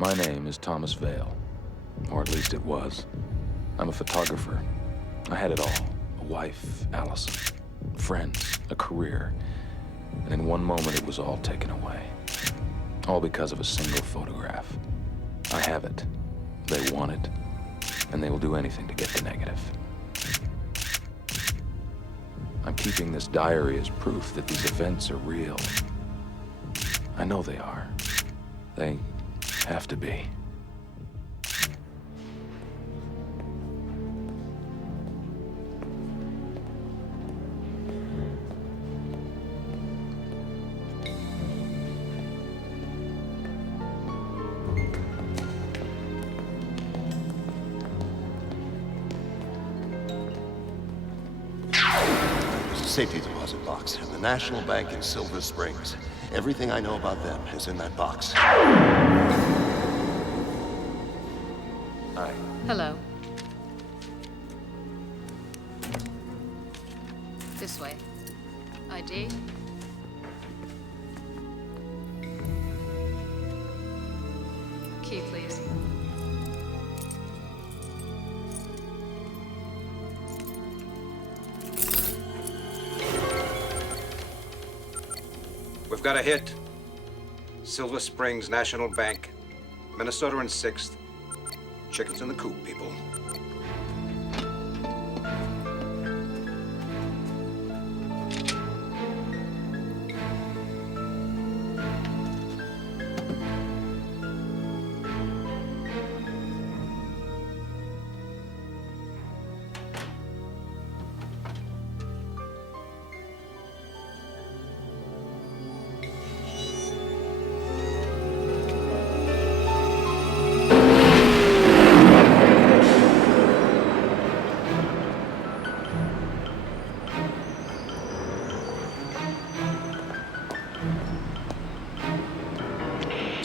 My name is Thomas Vale, or at least it was. I'm a photographer. I had it all. A wife, Allison, friends, a career. And in one moment it was all taken away. All because of a single photograph. I have it. They want it. And they will do anything to get the negative. I'm keeping this diary as proof that these events are real. I know they are. They have to be. Safety deposit box in the National Bank in Silver Springs. Everything I know about them is in that box. Hi. Hello. This way. ID? Key, please. We've got a hit. Silver Springs National Bank. Minnesota and 6th. Chickens in the coop, people.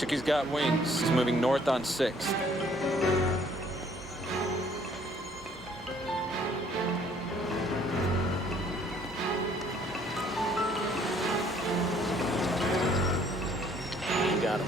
He's got wings. He's moving north on 6th. You got him.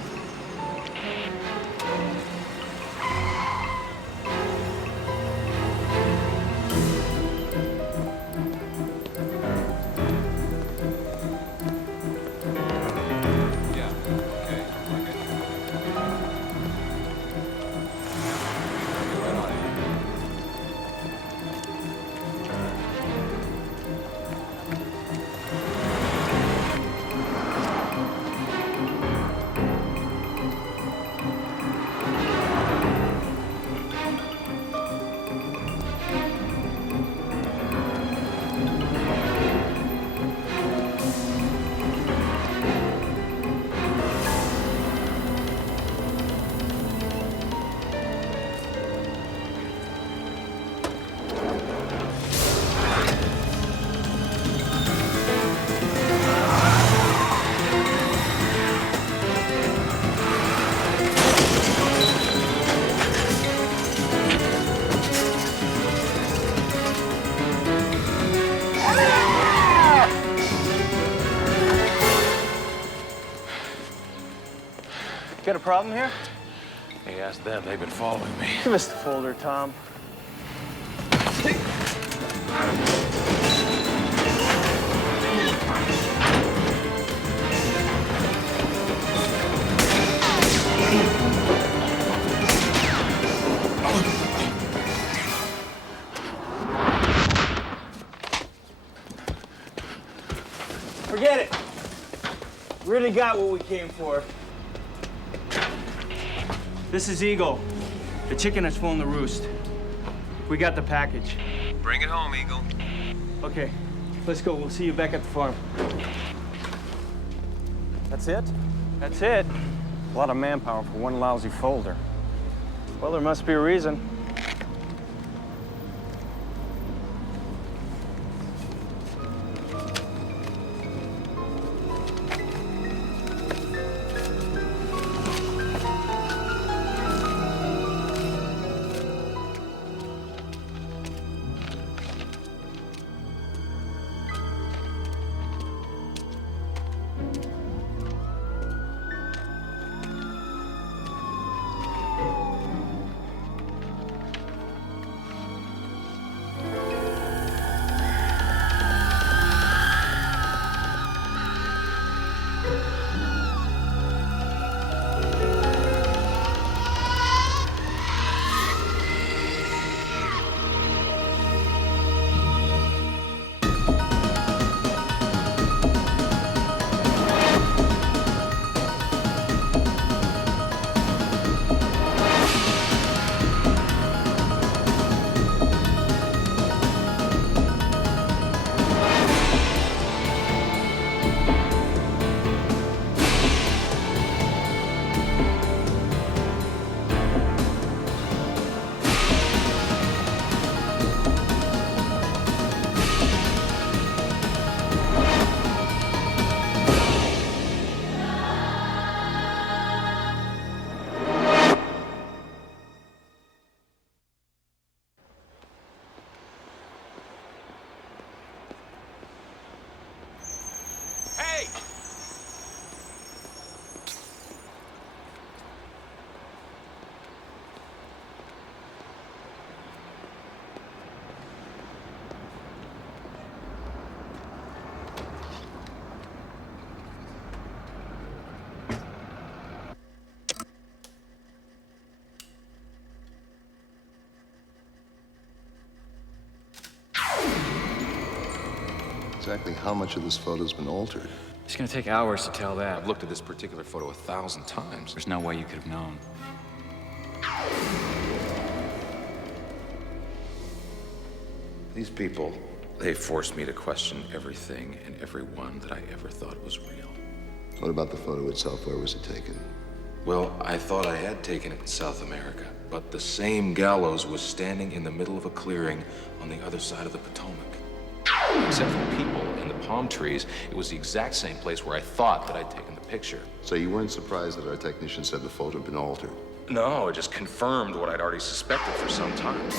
Got a problem here? Hey, ask them. They've been following me. Give us the folder, Tom. Forget it. We really got what we came for. This is Eagle. The chicken has flown the roost. We got the package. Bring it home, Eagle. Okay, let's go. We'll see you back at the farm. That's it? That's it. A lot of manpower for one lousy folder. Well, there must be a reason. exactly how much of this photo's been altered. It's gonna take hours to tell that. I've looked at this particular photo 1,000 times. There's no way you could have known. These people, they forced me to question everything and everyone that I ever thought was real. What about the photo itself? Where was it taken? Well, I thought I had taken it in South America, but the same gallows was standing in the middle of a clearing on the other side of the Potomac. Except for the people and the palm trees, it was the exact same place where I thought that I'd taken the picture. So you weren't surprised that our technician said the photo had been altered? No, it just confirmed what I'd already suspected for some time.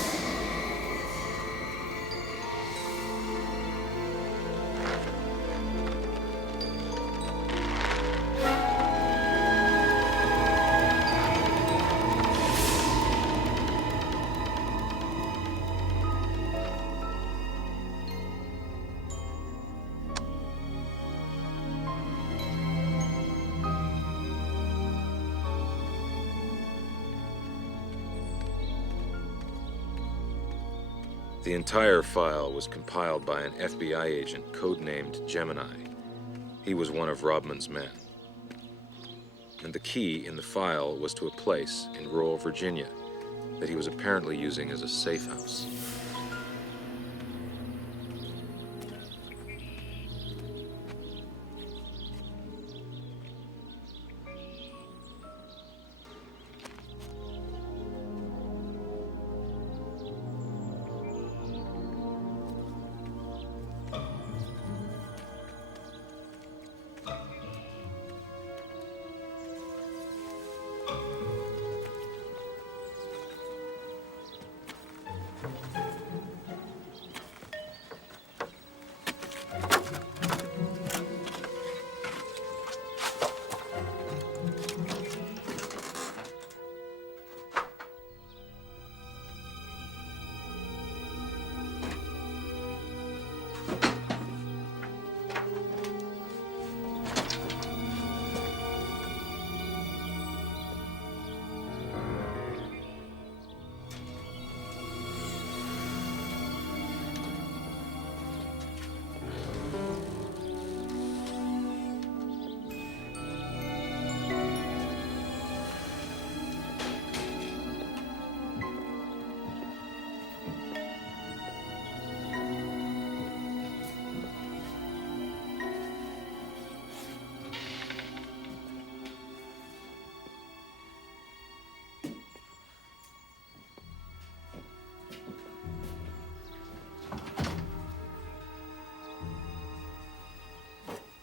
The entire file was compiled by an FBI agent codenamed Gemini. He was one of Rodman's men. And the key in the file was to a place in rural Virginia that he was apparently using as a safe house.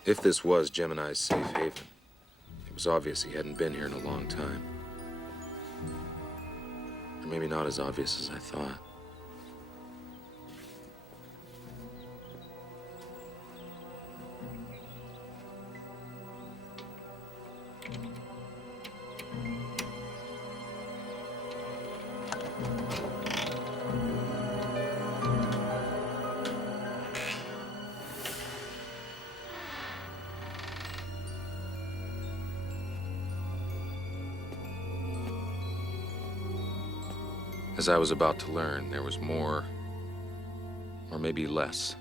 If this was Gemini's safe haven, it was obvious he hadn't been here in a long time. Or maybe not as obvious as I thought. As I was about to learn, there was more, or maybe less,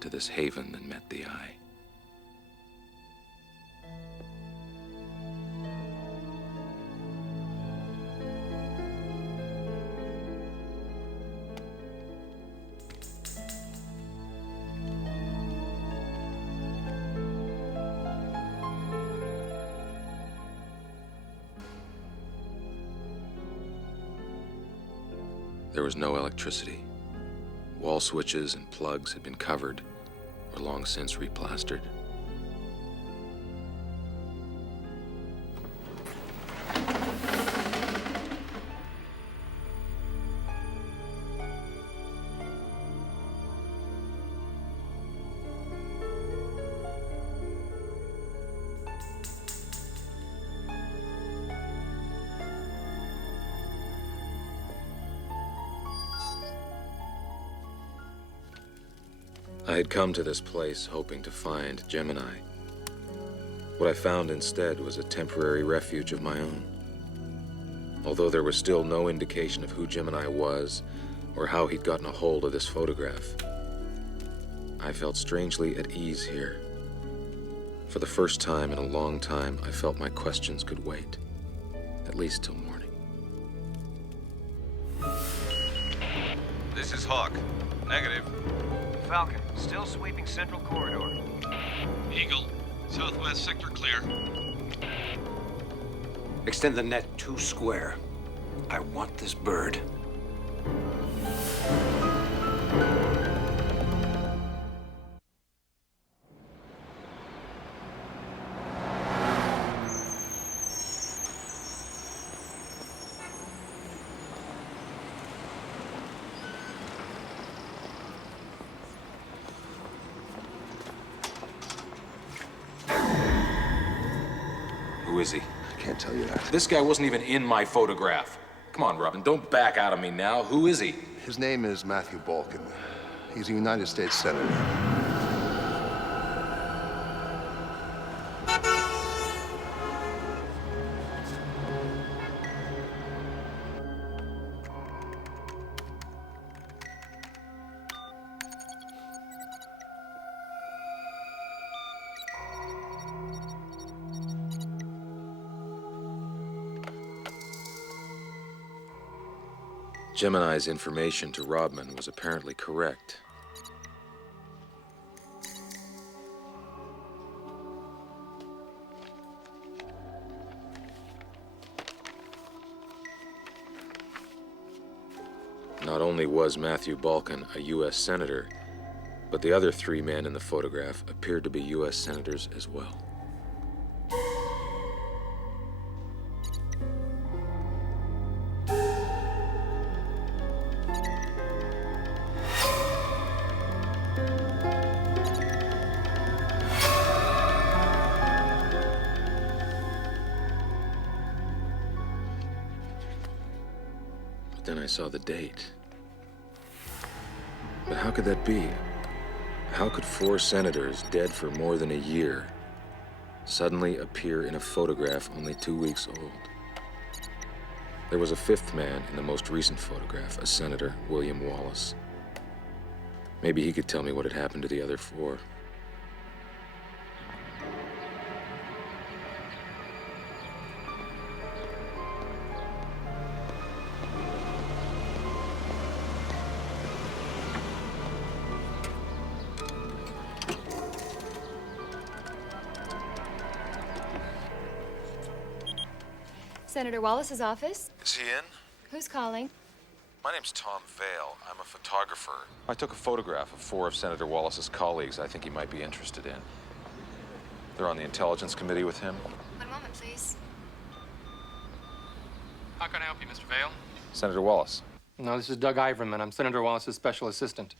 to this haven than met the eye. There was no electricity. Wall switches and plugs had been covered or long since replastered. I had come to this place hoping to find Gemini. What I found instead was a temporary refuge of my own. Although there was still no indication of who Gemini was or how he'd gotten a hold of this photograph, I felt strangely at ease here. For the first time in a long time, I felt my questions could wait. At least till morning. This is Hawk. Negative. Falcon, still sweeping Central Corridor. Eagle. Southwest sector clear. Extend the net 2 square. I want this bird. Who is he? I can't tell you that. This guy wasn't even in my photograph. Come on, Robin, don't back out of me now. Who is he? His name is Matthew Balkan. He's a United States Senator. Gemini's information to Rodman was apparently correct. Not only was Matthew Balkan a U.S. Senator, but the other 3 men in the photograph appeared to be U.S. Senators as well. Then I saw the date. But how could that be? How could 4 senators dead for more than a year suddenly appear in a photograph only 2 weeks old? There was a 5th man in the most recent photograph, a Senator William Wallace. Maybe he could tell me what had happened to the other 4. Senator Wallace's office? Is he in? Who's calling? My name's Tom Vale. I'm a photographer. I took a photograph of 4 of Senator Wallace's colleagues I think he might be interested in. They're on the Intelligence Committee with him. One moment, please. How can I help you, Mr. Vale? Senator Wallace. No, this is Doug Iverman. I'm Senator Wallace's special assistant.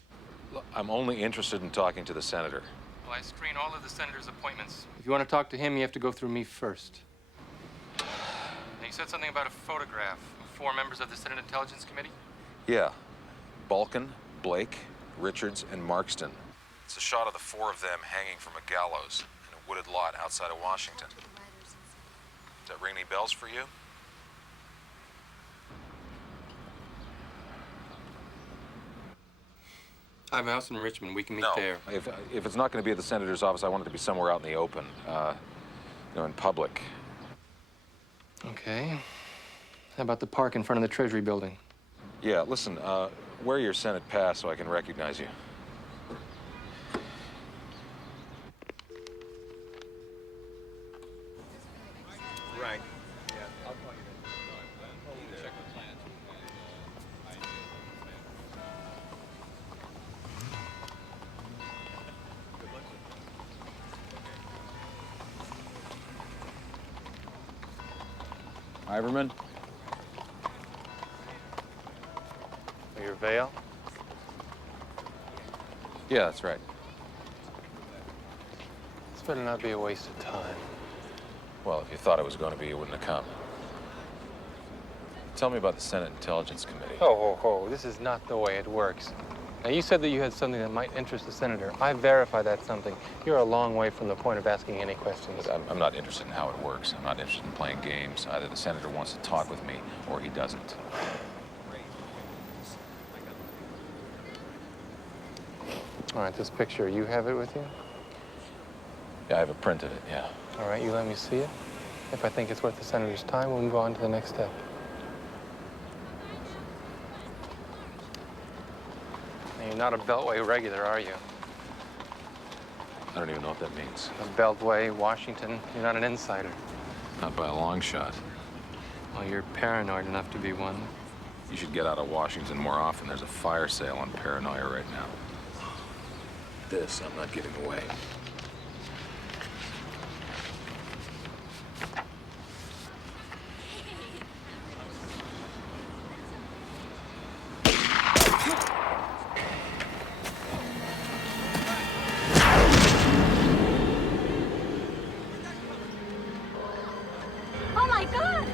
Look, I'm only interested in talking to the senator. Well, I screen all of the senator's appointments. If you want to talk to him, you have to go through me first. Now, you said something about a photograph of 4 members of the Senate Intelligence Committee? Yeah. Balkan, Blake, Richards, and Markston. It's a shot of the 4 of them hanging from a gallows in a wooded lot outside of Washington. Does that ring any bells for you? I have a house in Richmond. We can meet No. there. If it's not going to be at the senator's office, I want it to be somewhere out in the open, in public. Okay. How about the park in front of the Treasury building? Yeah, listen, wear your Senate pass so I can recognize you. Right. Iverman? Your Vale? Yeah, that's right. This better not be a waste of time. Well, if you thought it was going to be, you wouldn't have come. Tell me about the Senate Intelligence Committee. Oh, this is not the way it works. Now, you said that you had something that might interest the senator. I verify that's something. You're a long way from the point of asking any questions. I'm not interested in how it works. I'm not interested in playing games. Either the senator wants to talk with me, or he doesn't. All right, this picture, you have it with you? Yeah, I have printed it, yeah. All right, you let me see it. If I think it's worth the senator's time, we'll move on to the next step. Now, you're not a Beltway regular, are you? I don't even know what that means. A Beltway, Washington, you're not an insider. Not by a long shot. Well, you're paranoid enough to be one. You should get out of Washington more often. There's a fire sale on paranoia right now. This I'm not giving away. Oh my God!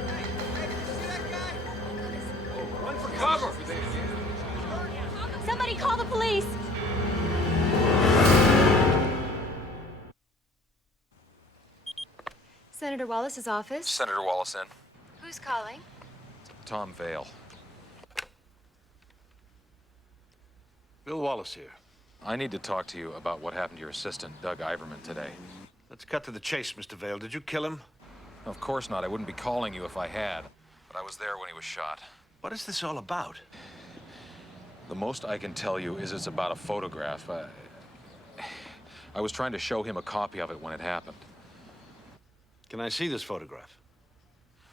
Run for cover! Somebody call the police! Senator Wallace's office. Senator Wallace in. Who's calling? Tom Vale. Bill Wallace here. I need to talk to you about what happened to your assistant, Doug Iverman, today. Let's cut to the chase, Mr. Vale. Did you kill him? Of course not. I wouldn't be calling you if I had. But I was there when he was shot. What is this all about? The most I can tell you is it's about a photograph. I was trying to show him a copy of it when it happened. Can I see this photograph?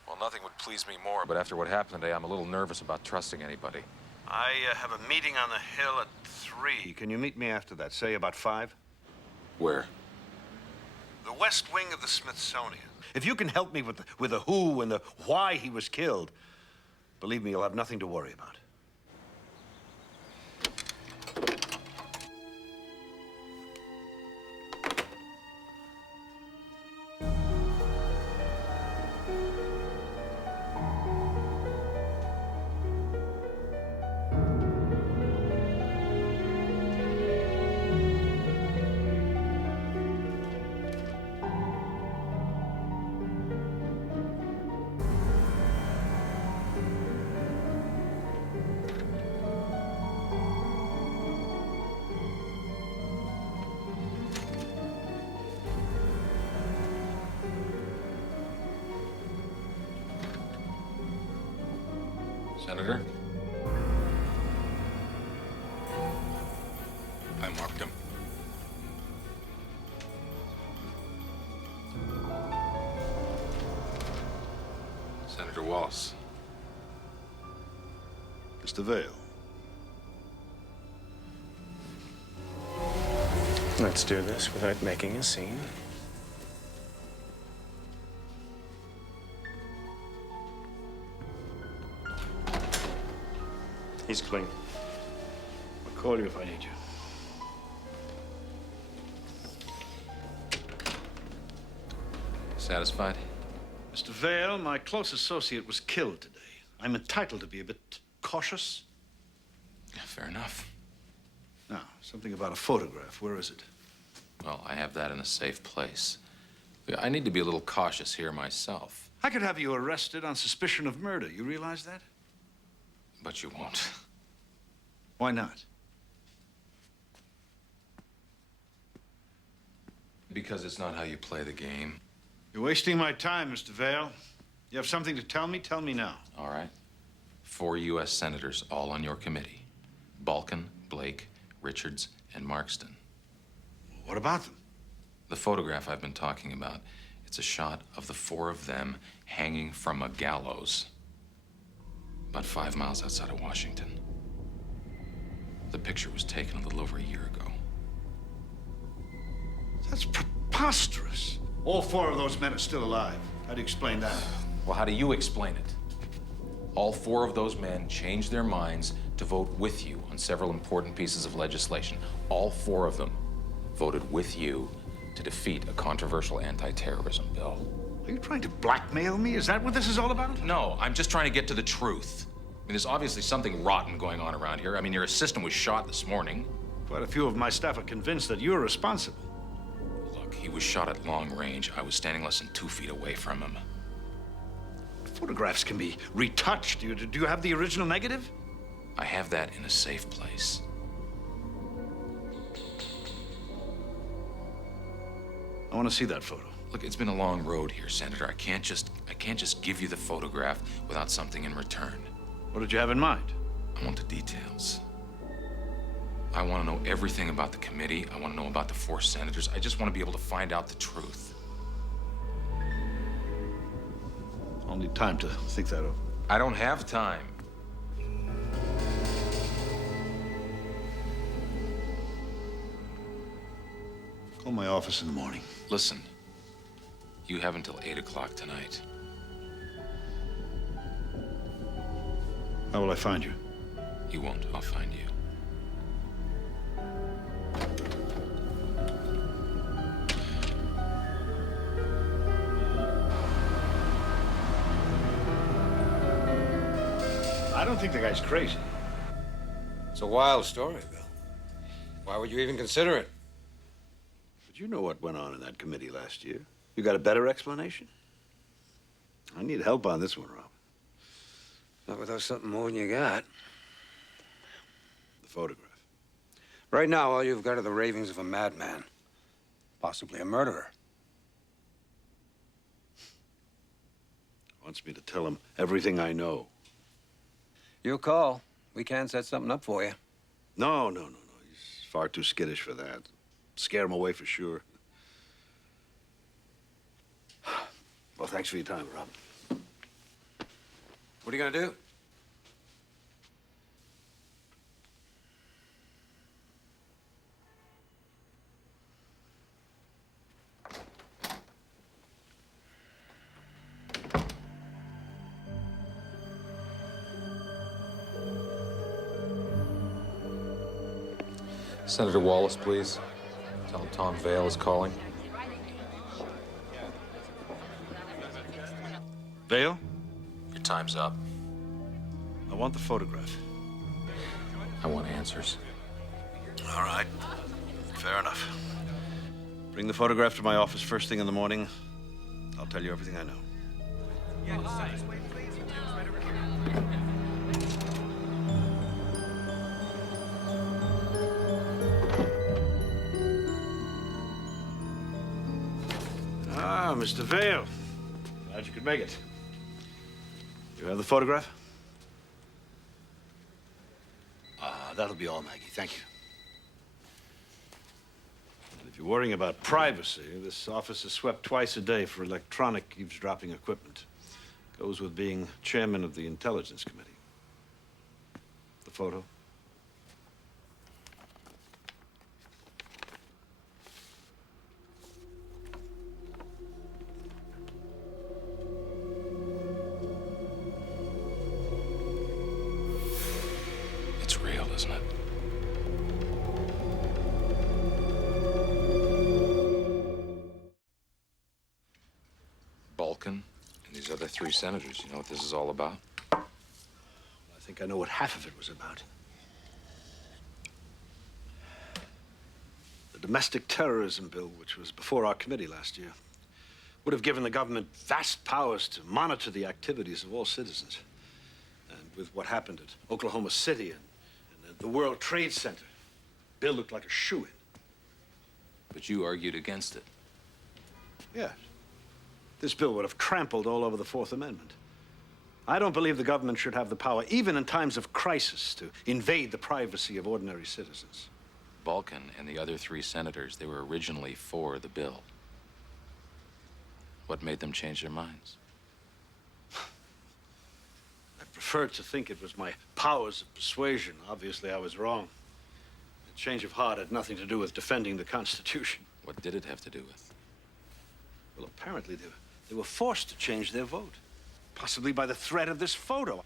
Well, nothing would please me more, but after what happened today, I'm a little nervous about trusting anybody. I have a meeting on the hill at 3. Can you meet me after that? Say about 5? Where? The west wing of the Smithsonian. If you can help me with the who and the why he was killed, believe me, you'll have nothing to worry about. Senator? I marked him. Senator Wallace. Mr. Vale. Let's do this without making a scene. He's clean. I'll call you if I need you. Satisfied? Mr. Vale, my close associate was killed today. I'm entitled to be a bit cautious. Yeah, fair enough. Now, something about a photograph. Where is it? Well, I have that in a safe place. I need to be a little cautious here myself. I could have you arrested on suspicion of murder. You realize that? But you won't. Why not? Because it's not how you play the game. You're wasting my time, Mr. Vale. You have something to tell me? Tell me now. All right. 4 U.S. senators, all on your committee. Balkin, Blake, Richards, and Markston. What about them? The photograph I've been talking about, it's a shot of the 4 of them hanging from a gallows about 5 miles outside of Washington. The picture was taken a little over a year ago. That's preposterous. All 4 of those men are still alive. How do you explain that? Well, how do you explain it? All 4 of those men changed their minds to vote with you on several important pieces of legislation. All 4 of them voted with you to defeat a controversial anti-terrorism bill. Are you trying to blackmail me? Is that what this is all about? No, I'm just trying to get to the truth. I mean, there's obviously something rotten going on around here. I mean, your assistant was shot this morning. Quite a few of my staff are convinced that you're responsible. Look, he was shot at long range. I was standing less than 2 feet away from him. Photographs can be retouched. Do you have the original negative? I have that in a safe place. want to see that photo. Look, it's been a long road here, Senator. I can't just give you the photograph without something in return. What did you have in mind? I want the details. I want to know everything about the committee. I want to know about the 4 senators. I just want to be able to find out the truth. I'll need time to think that over. I don't have time. Call my office in the morning. Listen, you have until 8 o'clock tonight. How will I find you? You won't. I'll find you. I don't think the guy's crazy. It's a wild story, Bill. Why would you even consider it? But you know what went on in that committee last year. You got a better explanation? I need help on this one, Rob. Not without something more than you got. The photograph. Right now, all you've got are the ravings of a madman. Possibly a murderer. Wants me to tell him everything I know. You call. We can set something up for you. No. He's far too skittish for that. Scare him away for sure. Well, thanks for your time, Rob. What are you gonna do? Senator Wallace, please. Tell him Tom Vale is calling. Vale? Your time's up. I want the photograph. I want answers. All right. Fair enough. Bring the photograph to my office first thing in the morning. I'll tell you everything I know. Ah, Mr. Vale. Glad you could make it. You have the photograph? That'll be all, Maggie. Thank you. And if you're worrying about privacy, this office is swept twice a day for electronic eavesdropping equipment. Goes with being chairman of the Intelligence Committee. The photo? It's real, isn't it? Balkan and these other 3 senators, you know what this is all about? I think I know what half of it was about. The domestic terrorism bill, which was before our committee last year, would have given the government vast powers to monitor the activities of all citizens. And with what happened at Oklahoma City and the World Trade Center, bill looked like a shoo-in. But you argued against it. Yes. This bill would have trampled all over the Fourth Amendment. I don't believe the government should have the power, even in times of crisis, to invade the privacy of ordinary citizens. Balkan and the other 3 senators, they were originally for the bill. What made them change their minds? I preferred to think it was my powers of persuasion. Obviously, I was wrong. The change of heart had nothing to do with defending the Constitution. What did it have to do with? Well, apparently they were forced to change their vote. Possibly by the threat of this photo.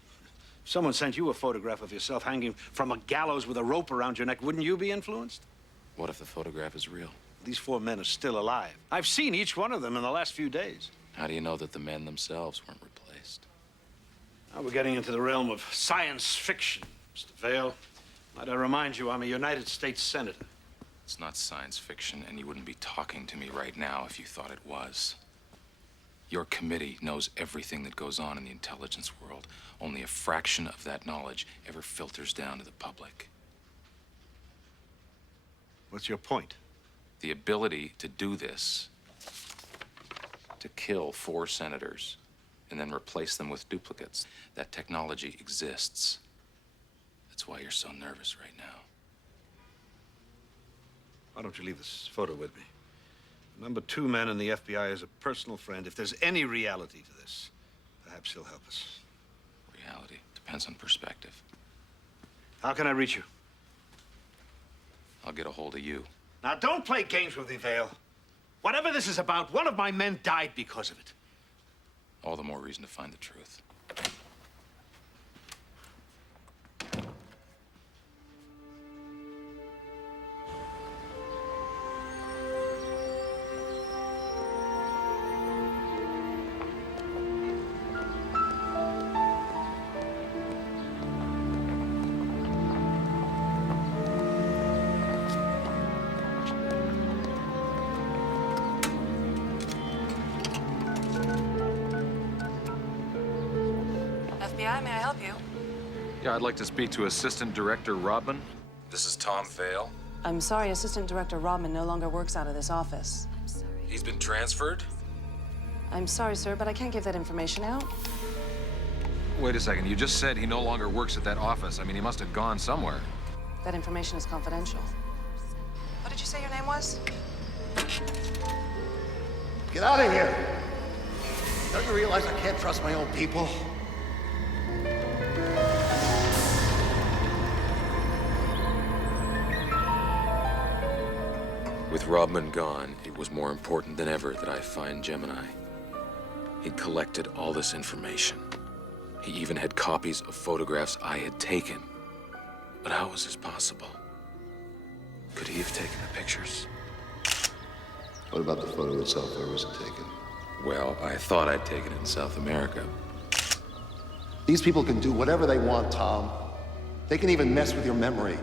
If someone sent you a photograph of yourself hanging from a gallows with a rope around your neck, wouldn't you be influenced? What if the photograph is real? These 4 men are still alive. I've seen each one of them in the last few days. How do you know that the men themselves weren't replaced? Now we're getting into the realm of science fiction, Mr. Vale. Might I remind you, I'm a United States Senator. It's not science fiction, and you wouldn't be talking to me right now if you thought it was. Your committee knows everything that goes on in the intelligence world. Only a fraction of that knowledge ever filters down to the public. What's your point? The ability to do this to kill 4 senators and then replace them with duplicates. That technology exists. That's why you're so nervous right now. Why don't you leave this photo with me? Number 2 man in the FBI is a personal friend. If there's any reality to this, perhaps he'll help us. Reality depends on perspective. How can I reach you? I'll get a hold of you. Now, don't play games with me, Vale. Whatever this is about, one of my men died because of it. All the more reason to find the truth. FBI, may I help you? Yeah, I'd like to speak to Assistant Director Rodman. This is Tom Vale. I'm sorry, Assistant Director Rodman no longer works out of this office. I'm sorry. He's been transferred? I'm sorry, sir, but I can't give that information out. Wait a second, you just said he no longer works at that office. I mean, he must have gone somewhere. That information is confidential. What did you say your name was? Get out of here! Don't you realize I can't trust my own people? With Rodman gone, it was more important than ever that I find Gemini. He'd collected all this information. He even had copies of photographs I had taken. But how was this possible? Could he have taken the pictures? What about the photo itself? Where was it taken? Well, I thought I'd taken it in South America. These people can do whatever they want, Tom. They can even mess with your memory.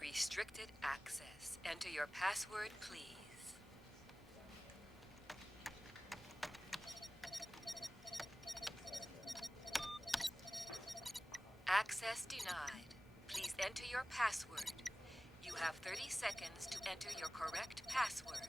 Restricted access. Enter your password, please. Access denied. Please enter your password. You have 30 seconds to enter your correct password.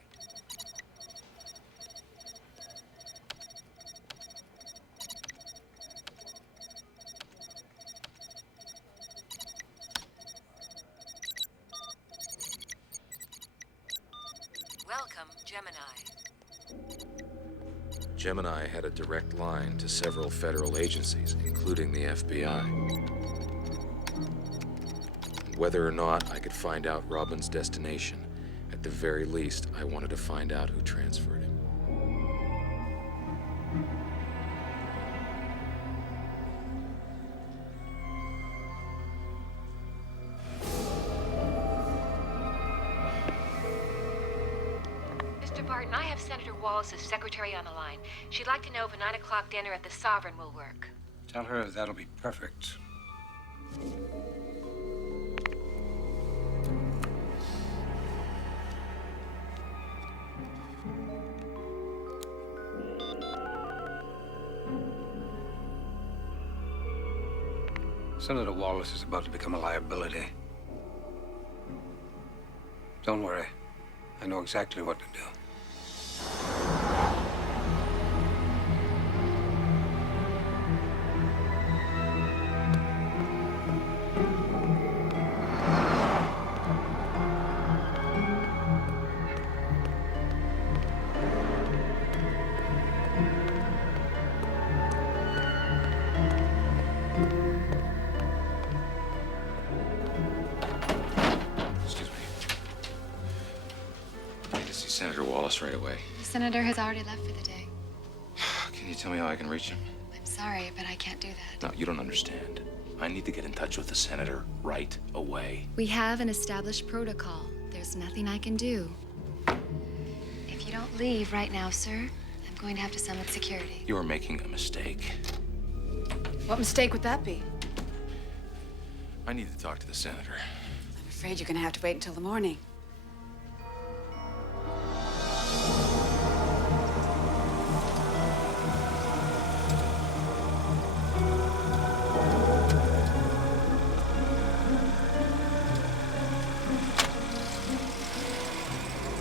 Welcome, Gemini. Gemini had a direct line to several federal agencies, including the FBI. Whether or not I could find out Robin's destination, at the very least, I wanted to find out who transferred him. Mr. Barton, I have Senator Wallace's secretary on the line. She'd like to know if a 9 o'clock dinner at the Sovereign will work. Tell her that'll be perfect. Senator Wallace is about to become a liability. Don't worry. I know exactly what to do. Senator Wallace right away. The senator has already left for the day. Can you tell me how I can reach him? I'm sorry, but I can't do that. No, you don't understand. I need to get in touch with the senator right away. We have an established protocol. There's nothing I can do. don't leave right now, sir, I'm going to have to summon security. You are making a mistake. What mistake would that be? I need to talk to the senator. I'm afraid you're gonna have to wait until the morning.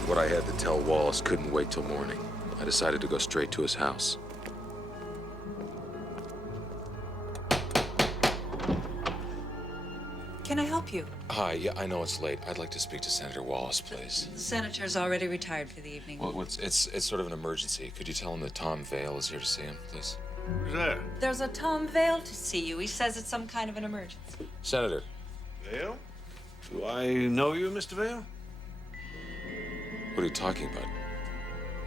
What I had to tell Wallace couldn't wait till morning. I decided to go straight to his house. Can I help you? Hi, yeah, I know it's late. I'd like to speak to Senator Wallace, please. The senator's already retired for the evening. Well, it's sort of an emergency. Could you tell him that Tom Vale is here to see him, please? Who's there? There's a Tom Vale to see you. He says it's some kind of an emergency. Senator. Vale? Do I know you, Mr. Vale? What are you talking about?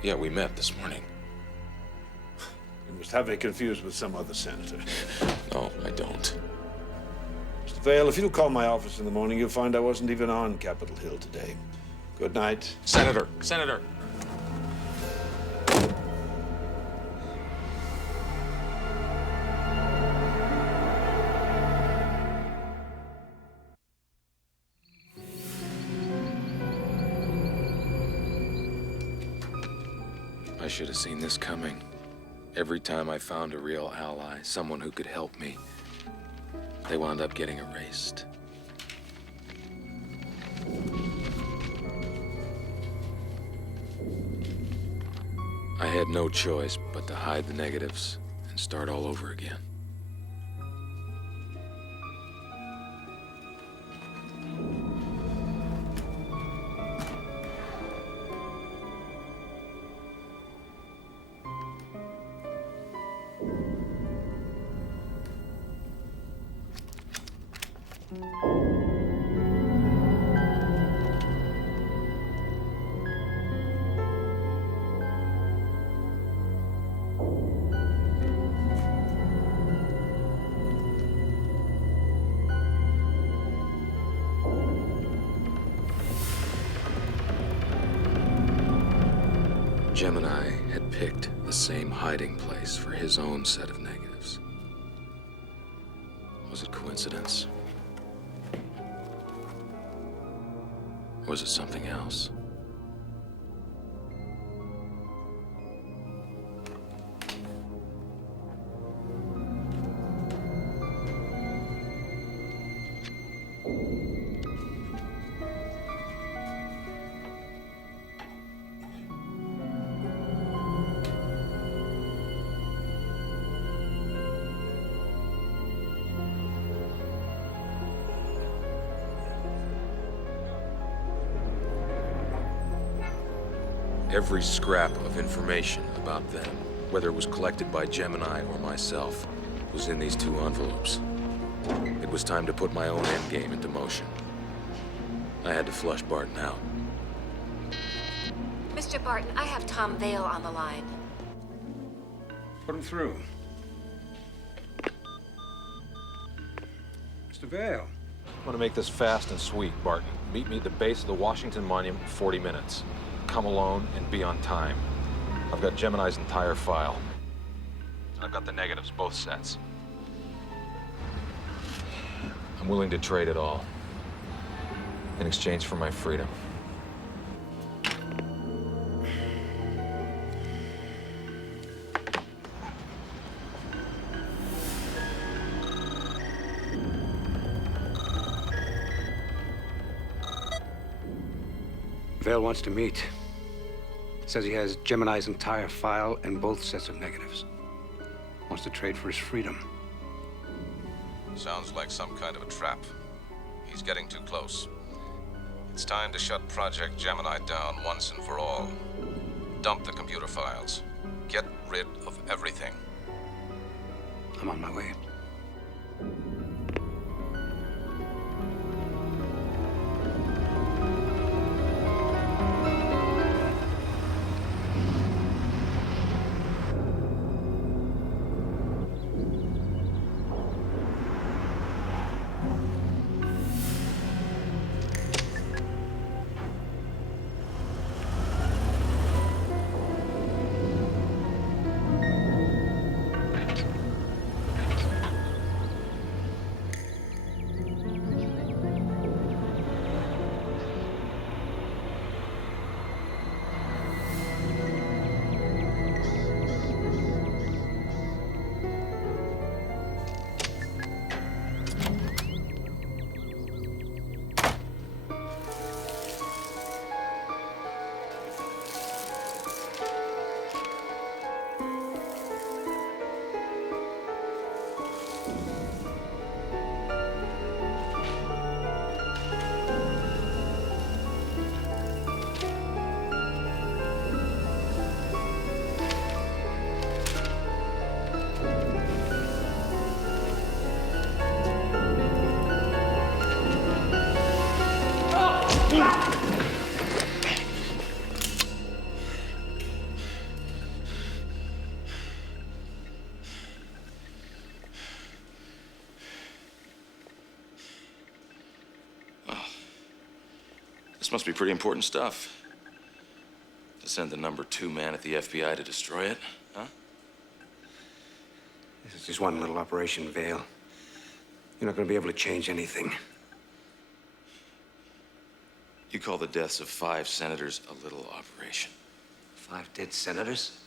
Yeah, we met this morning. You must have me confused with some other senator. No, I don't. Mr. Vale, if you'll call my office in the morning, you'll find I wasn't even on Capitol Hill today. Good night. Senator! Senator! I should have seen this coming. Every time I found a real ally, someone who could help me, they wound up getting erased. I had no choice but to hide the negatives and start all over again. Gemini had picked the same hiding place for his own set of negatives. Was it coincidence? Or was it something else? Every scrap of information about them, whether it was collected by Gemini or myself, was in these two envelopes. It was time to put my own endgame into motion. I had to flush Barton out. Mr. Barton, I have Tom Vale on the line. Put him through. Mr. Vale. I want to make this fast and sweet, Barton. Meet me at the base of the Washington Monument in 40 minutes. Come alone and be on time. I've got Gemini's entire file. I've got the negatives, both sets. I'm willing to trade it all in exchange for my freedom. Vale wants to meet. Says he has Gemini's entire file and both sets of negatives. Wants to trade for his freedom. Sounds like some kind of a trap. He's getting too close. It's time to shut Project Gemini down once and for all. Dump the computer files. Get rid of everything. I'm on my way. This must be pretty important stuff. To send the #2 man at the FBI to destroy it, huh? This is just one little operation, Vale. You're not gonna be able to change anything. You call the deaths of 5 senators a little operation. 5 dead senators?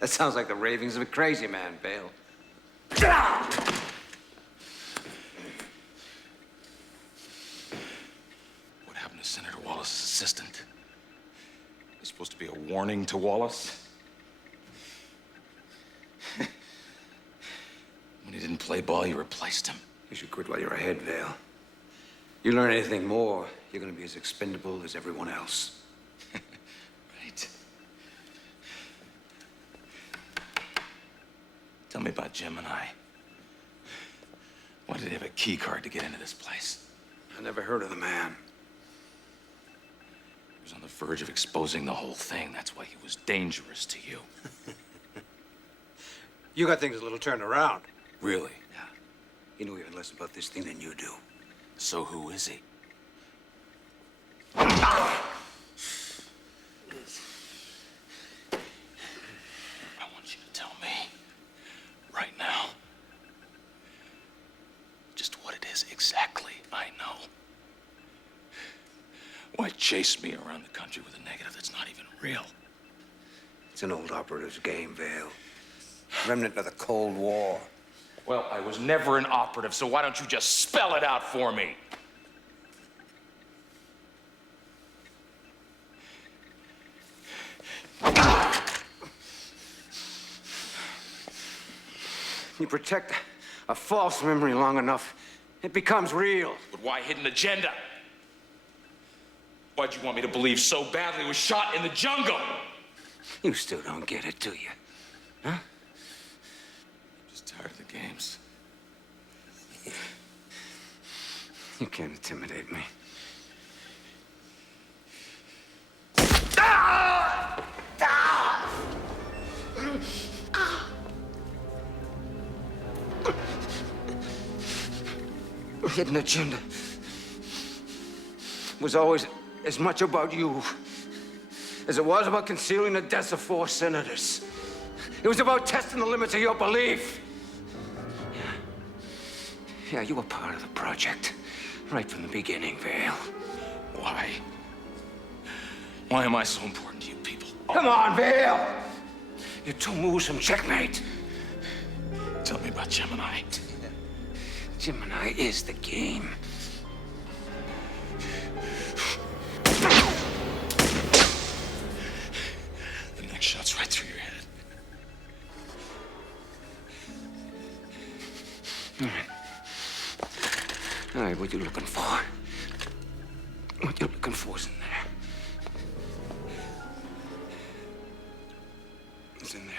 That sounds like the ravings of a crazy man, Vale. What happened to Senator Wallace's assistant? It's supposed to be a warning to Wallace? When he didn't play ball, you replaced him. You should quit while you're ahead, Vale. You learn anything more, you're gonna be as expendable as everyone else. Right. Tell me about Gemini. Why did he have a key card to get into this place? I never heard of the man. He was on the verge of exposing the whole thing. That's why he was dangerous to you. You got things a little turned around. Really? Yeah. He knew even less about this thing than you do. So who is he? I want you to tell me, right now, just what it is exactly I know. Why chase me around the country with a negative that's not even real? It's an old operative's game, Vale. Remnant of the Cold War. Well, I was never an operative, so why don't you just spell it out for me? You protect a false memory long enough, it becomes real. But why hidden agenda? Why'd you want me to believe so badly it was shot in the jungle? You still don't get it, do you? Huh? I'm just tired of the games. You can't intimidate me. Hidden agenda was always as much about you as it was about concealing the deaths of 4 senators. It was about testing the limits of your belief. Yeah, you were part of the project right from the beginning, Vale. Why? Why am I so important to you people? Come on, Vale! You're 2 moves from checkmate. Tell me about Gemini. Gemini is the game. The next shot's right through your head. All right, what you looking for? What you're looking for is in there. It's in there.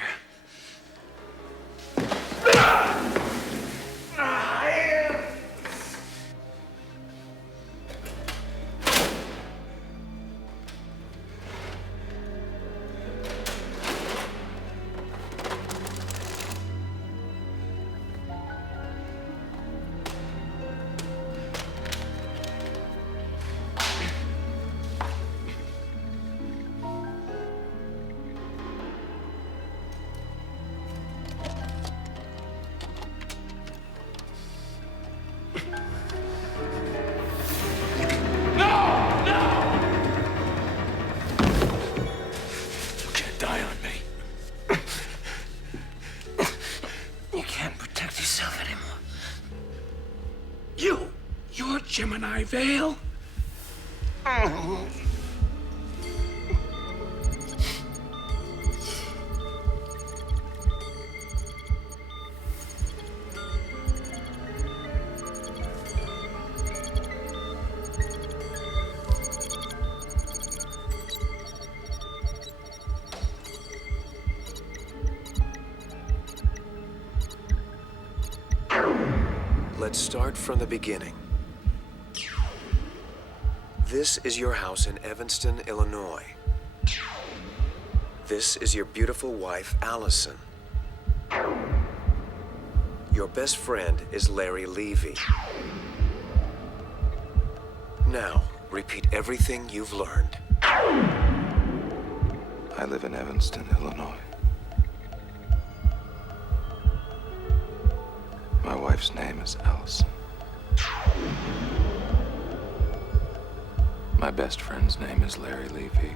Gemini Vale? Let's start from the beginning. This is your house in Evanston, Illinois. This is your beautiful wife, Allison. Your best friend is Larry Levy. Now, repeat everything you've learned. I live in Evanston, Illinois. My wife's name is Allison. My best friend's name is Larry Levy.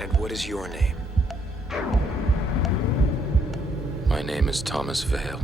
And what is your name? My name is Thomas Vale.